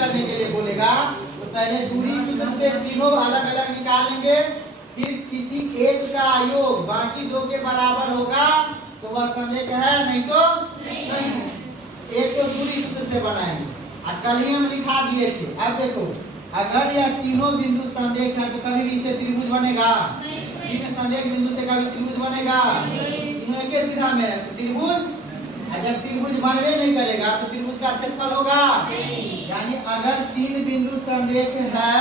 करने के लिए बोलेगा तो पहले दूरी सूत्र से तीनों अलग अलग निकालेंगे, फिर किसी एक का योग बाकी दो के बराबर होगा तो वह संरेख है, नहीं तो नहीं। एक तो दूरी सूत्र से बनाएंगे, कल ही हम लिखा दिए थे। अब देखो अगर यह तीनों बिंदु संरेख है तो कभी भी इसे त्रिभुज बनेगा? तीन संरेख बिंदु से कभी त्रिभुज बनेगा? तीनों एक ही सीधा में त्रिभुज, अगर त्रिभुज बनवे नहीं करेगा तो त्रिभुज का क्षेत्रफल होगा? यानी अगर तीन बिंदु संरेख है,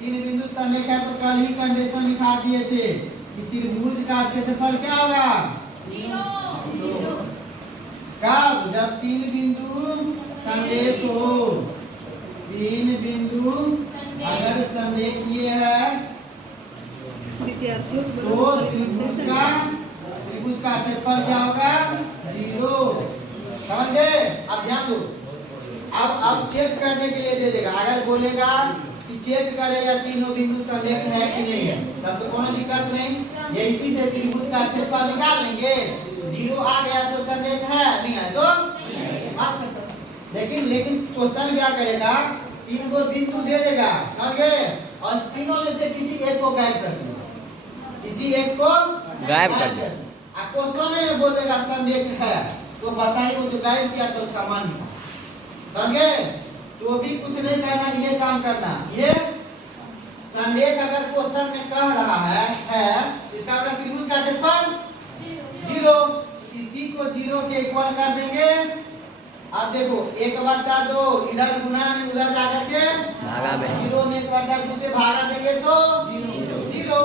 तीन बिंदु संरेख है तो कल ही कंडीशन लिखा दिए थे कि त्रिभुज का क्षेत्रफल क्या होगा? कब? जब तीन बिंदु संरेख हो। तीन बिंदु अगर संरेखीय है तो त्रिभुज का क्षेत्रफल क्या होगा? 0। समझ गए? अब ध्यान दो, अब चेक करने के लिए दे देगा। अगर बोलेगा कि चेक करेगा तीनों बिंदु संरेख है कि नहीं है, तब तो कोई दिक्कत नहीं, ये इसी से त्रिभुज का क्षेत्रफल निकाल लेंगे। 0 आ गया तो संरेख है, नहीं है तो लेकिन क्वेश्चन क्या करेगा? तीन गो बिंदु दे देगा, समझ गए, और तीनों में से किसी एक को गायब कर देगा, किसी एक को गायब कर देगा। क्वेश्चन में बोल देगा संरेख है तो बताइए वो जो गायब किया तो उसका मान समझे? तो भी कुछ नहीं करना, ये काम करना। ये संरेख अगर क्वेश्चन में कह रहा है इसका मतलब त्रिभुज का क्षेत्रफल 0, इसी को 0 के इक्वल कर देंगे। अब देखो 1/2 इधर गुना में उधर जाकर के भागा में 0 में 1/2 से भागा देंगे तो 0।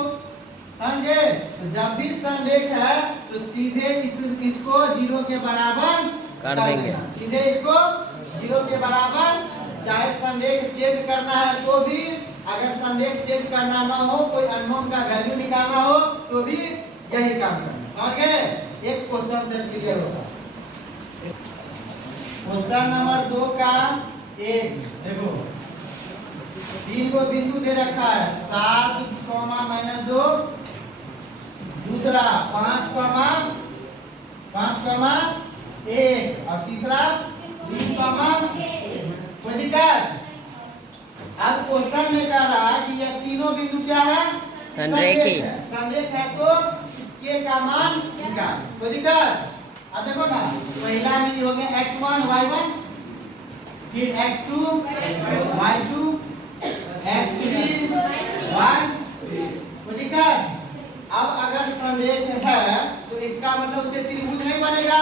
समझे? तो जब भी संरेख है तो सीधे इसको 0 के बराबर कर देंगे, सीधे इसको 0 के बराबर। चाहे संरेख चेक करना है तो भी, अगर संरेख चेक करना ना हो, कोई अननोन का वैल्यू निकालना हो तो भी यही काम करना। समझ गए? एक क्वेश्चन से क्लियर होगा। क्वेश्चन नंबर 2 का 1 देखो, तीन गो बिंदु दे रखा है 7, -2, दूसरा 5, 1 और तीसरा 3, कोई दिक्कत? अब क्वेश्चन में कह रहा है कि यह तीनों बिंदु क्या है? संरेख है तो इसके का मान निकाल। कोई दिक्कत? अब देखो ना, पहला में हो गया x1 y1, फिर x2 y2, x3 y3। कोई दिक्कत? अब अगर संरेख है तो इसका मतलब उसे त्रिभुज नहीं बनेगा।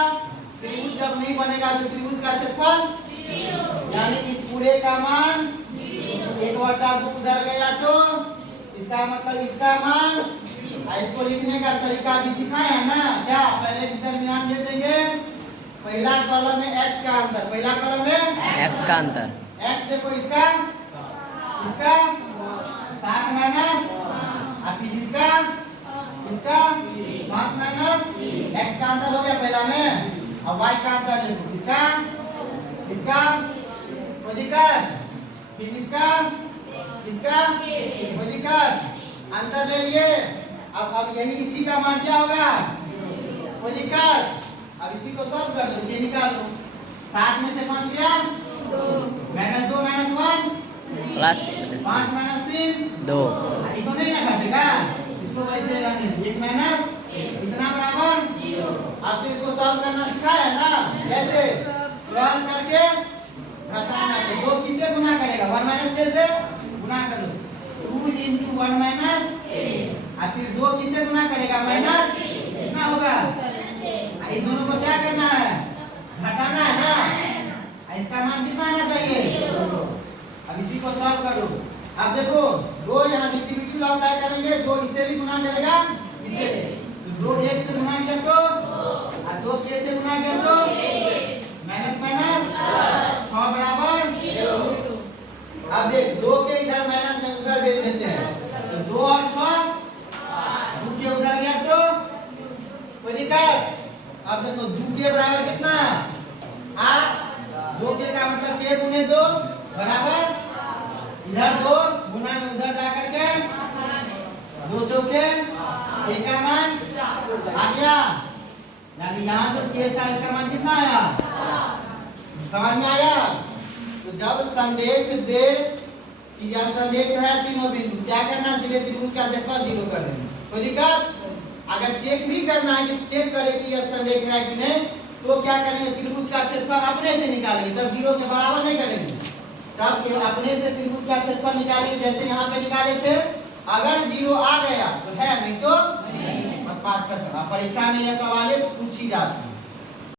त्रिभुज जब नहीं बनेगा तो त्रिभुज का क्षेत्रफल 0, यानी इस पूरे का मान 1/2 उधर गया तो इसका मतलब इसका मान। इसको लिखने का तरीका भी सिखाया है ना, क्या? पहले डिटरमिनेंट दे देंगे, पहला कॉलम में x का अंतर, पहला कॉलम में x का अंतर, x देखो इसका 7 माइनस, और फिर इसका 5 माइनस, x का अंतर हो गया पहला में, और y का अंतर देखो इसका दिक्कत, फिर इसका दिक्कत, अंतर ले लिए। अब यही इसी का मान क्या होगा? कोई दिक्कत? अब इसी को सॉल्व कर दो, ये निकालो। 7 में से 5 गया -2 -1 प्लस 5 -3 2। इसको नहीं ना काटेगा, इसको वैसे रहने दो। 1 माइनस इतना बराबर 0। अब तो इसको सॉल्व करना सिखाया है ना, कैसे? क्रॉस करके घटाना है। 2 किससे गुना करेगा? 1 - k से गुना कर लो, 2 × 1 - और फिर 2 किससे गुना करेगा? माइनस, कितना होगा? इन दोनों को क्या करना है? घटाना है ना। इसका मान कितना आना चाहिए? अब इसी को सॉल्व करो। अब देखो 2 यहाँ डिस्ट्रीब्यूटिव अप्लाई करेंगे, 2 इससे भी गुना करेगा, इससे 2 1 से गुना किया तो, और 2 k से गुना किया तो माइनस 6 बराबर 0। अब देख 2 के इधर माइनस में उधर भेज देते हैं, तो 2 और 6 2 के उधर गया तो कोई दिक्कत? अब देखो 2 के बराबर कितना? 8। 2 के का मतलब k × 2 बराबर इधर 2 गुना में उधर जाकर के 2 चौके k का मान आ गया, यानी यहाँ जो k था इसका मान कितना आया? समझ में आया? तो जब संरेख दे कि यह संरेख है तीनों बिंदु, क्या करना सीधे त्रिभुज का क्षेत्रफल 0 कर देंगे। कोई दिक्कत? अगर चेक भी करना है कि चेक करें कि यह संरेख है कि नहीं, तो क्या करेंगे, त्रिभुज का क्षेत्रफल अपने से निकालेंगे, तब 0 के बराबर नहीं करेंगे, तब केवल अपने से त्रिभुज का क्षेत्रफल निकालेंगे, जैसे यहाँ पे निकाले थे। अगर 0 आ गया तो है, नहीं तो बस बात खत्म। परीक्षा में यह सवाल पूछी जाती है।